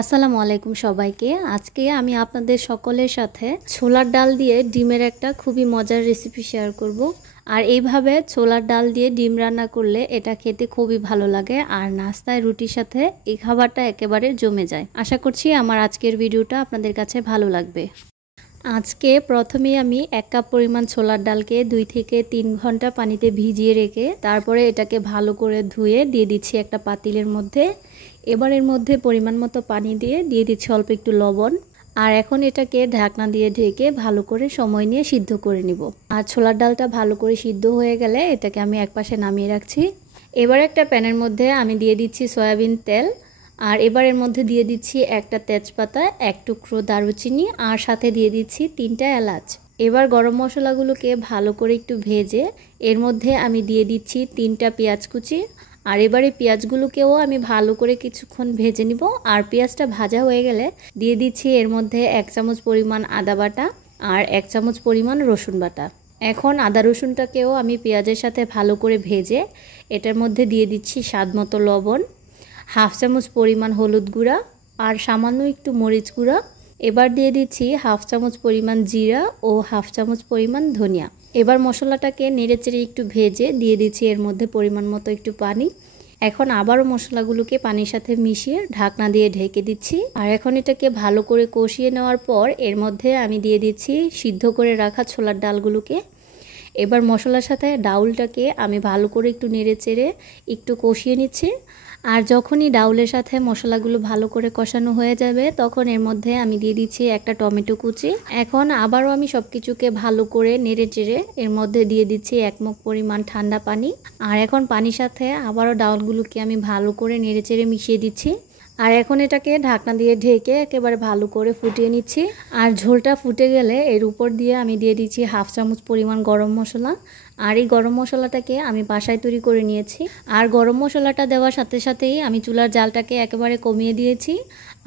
আসসালামু আলাইকুম সবাইকে। আজকে আমি আপনাদের সকলের সাথে ছোলার ডাল দিয়ে ডিমের একটা খুবই মজার রেসিপি শেয়ার করব। আর এইভাবে ছোলার ডাল দিয়ে ডিম রান্না করলে এটা খেতে খুবই ভালো লাগে, আর নাস্তায় রুটির সাথে এই খাবারটা একেবারে জমে যায়। আশা করছি আমার আজকের ভিডিওটা আপনাদের কাছে ভালো লাগবে। আজকে প্রথমেই আমি 1 কাপ পরিমাণ ছোলার ডালকে 2 থেকে 3 ঘন্টা পানিতে ভিজিয়ে রেখে তারপরে এটাকে ভালো করে ধুয়ে দিয়ে দিচ্ছি একটা পাতিলের মধ্যে। এবার এর মধ্যে পরিমাণ মতো পানি দিয়ে দিচ্ছি অল্প একটু লবণ। আর এখন এটাকে ঢাকনা দিয়ে ঢেকে ভালো করে সময় নিয়ে সিদ্ধ করে নিব। আর ছোলার ডালটা ভালো করে সিদ্ধ হয়ে গেলে এটাকে আমি একপাশে নামিয়ে রাখছি। এবার একটা প্যানের মধ্যে আমি দিয়ে দিচ্ছি সয়াবিন তেল। আর এবার এর মধ্যে দিয়ে দিচ্ছি একটা তেজপাতা, 1 টুকরো দারুচিনি, আর সাথে দিয়ে দিচ্ছি 3টা এলাচ। এবার গরম মশলাগুলোকে ভালো করে একটু ভেজে এর মধ্যে আমি দিয়ে দিচ্ছি 3টা পেঁয়াজ কুচি। আর এবারে পেঁয়াজগুলোকেও আমি ভালো করে কিছুক্ষণ ভেজে নিব। আর পেঁয়াজটা ভাজা হয়ে গেলে দিয়ে দিচ্ছি এর মধ্যে 1 চামচ পরিমাণ আদা বাটা আর 1 চামচ পরিমাণ রসুন বাটা। এখন আদা রসুনটাকেও আমি পেঁয়াজের সাথে ভালো করে ভেজে এটার মধ্যে দিয়ে দিচ্ছি স্বাদ মতো লবণ, 1/2 চামচ পরিমাণ হলুদ গুঁড়া আর সামান্য একটু মরিচ গুঁড়া। এবার দিয়ে দিচ্ছি 1/2 চামচ পরিমাণ জিরা ও 1/2 চামচ পরিমাণ ধনিয়া। এবার মশলাটাকে নেড়েচেড়ে একটু ভেজে দিয়ে দিচ্ছি এর মধ্যে পরিমাণ মতো একটু পানি। এখন আবারও মশলাগুলোকে পানির সাথে মিশিয়ে ঢাকনা দিয়ে ঢেকে দিচ্ছি। আর এখন এটাকে ভালো করে কষিয়ে নেওয়ার পর এর মধ্যে আমি দিয়ে দিচ্ছি সিদ্ধ করে রাখা ছোলার ডালগুলোকে। এবার মশলার সাথে ডাউলটাকে আমি ভালো করে একটু নেড়েচেড়ে একটু কষিয়ে নিচ্ছি। আর যখনই ডাউলের সাথে মশলাগুলো ভালো করে কষানো হয়ে যাবে তখন এর মধ্যে আমি দিয়ে দিচ্ছি একটা টমেটো কুচি। এখন আবারও আমি সব কিছুকে ভালো করে নেড়েচেড়ে এর মধ্যে দিয়ে দিচ্ছি 1 মগ পরিমাণ ঠান্ডা পানি। আর এখন পানির সাথে আবারও ডাউলগুলোকে আমি ভালো করে নেড়েচেড়ে মিশিয়ে দিচ্ছি। আর এখন এটাকে ঢাকনা দিয়ে ঢেকে একেবারে ভালো করে ফুটিয়ে নিচ্ছি। আর ঝোলটা ফুটে গেলে এর উপর দিয়ে আমি দিয়ে দিচ্ছি 1/2 চামচ পরিমাণ গরম মশলা। আর এই গরম মশলাটাকে আমি বাসায় তৈরি করে নিয়েছি। আর গরম মশলাটা দেওয়ার সাথে সাথেই আমি চুলার জালটাকে একেবারে কমিয়ে দিয়েছি।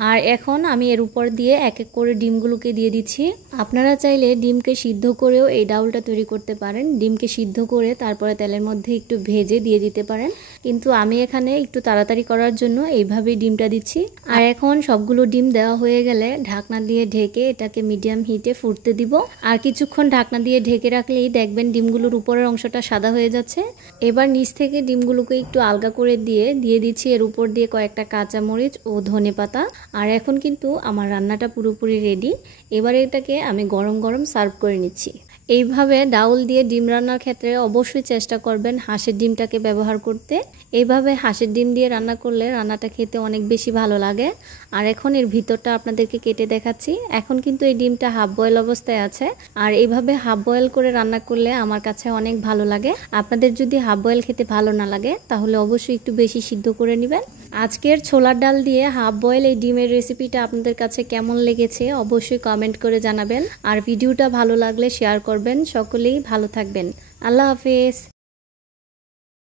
আর এখন আমি এর উপর দিয়ে এক এক করে ডিমগুলোকে দিয়ে দিচ্ছি। আপনারা চাইলে ডিমকে সিদ্ধ করেও এই ডাউলটা তৈরি করতে পারেন। ডিমকে সিদ্ধ করে তারপরে তেলের মধ্যে একটু ভেজে দিয়ে দিতে পারেন, কিন্তু আমি এখানে একটু তাড়াতাড়ি করার জন্য এইভাবেই ডিমটা দিচ্ছি। আর এখন সবগুলো ডিম দেওয়া হয়ে গেলে ঢাকনা দিয়ে ঢেকে এটাকে মিডিয়াম হিটে ফুটতে দিব। আর কিছুক্ষণ ঢাকনা দিয়ে ঢেকে রাখলেই দেখবেন ডিমগুলোর উপরের অংশটা সাদা হয়ে যাচ্ছে। এবার নিচ থেকে ডিমগুলোকে একটু আলগা করে দিয়ে দিচ্ছি এর উপর দিয়ে কয়েকটা কাঁচামরিচ ও ধনেপাতা। আর এখন কিন্তু আমার রান্নাটা পুরোপুরি রেডি। এবার এটাকে আমি গরম গরম সার্ভ করে নিচ্ছি। এইভাবে ডাউল দিয়ে ডিম রান্নার ক্ষেত্রে অবশ্যই চেষ্টা করবেন হাঁসের ডিমটাকে ব্যবহার করতে। এইভাবে হাঁসের ডিম দিয়ে রান্না করলে রান্নাটা খেতে অনেক বেশি ভালো লাগে। আর এখন এর ভিতরটা আপনাদেরকে কেটে দেখাচ্ছি। এখন কিন্তু এই ডিমটা হাফ বয়েল অবস্থায় আছে। আর এইভাবে হাফ বয়েল করে রান্না করলে আমার কাছে অনেক ভালো লাগে। আপনাদের যদি হাফ বয়েল খেতে ভালো না লাগে তাহলে অবশ্যই একটু বেশি সিদ্ধ করে নেবেন। আজকের ছোলার ডাল দিয়ে হাফ বয়েল এই ডিমের রেসিপিটা আপনাদের কাছে কেমন লেগেছে অবশ্যই কমেন্ট করে জানাবেন। আর ভিডিওটা ভালো লাগলে শেয়ার করবেন। সকলেই ভালো থাকবেন। আল্লাহ হাফেজ।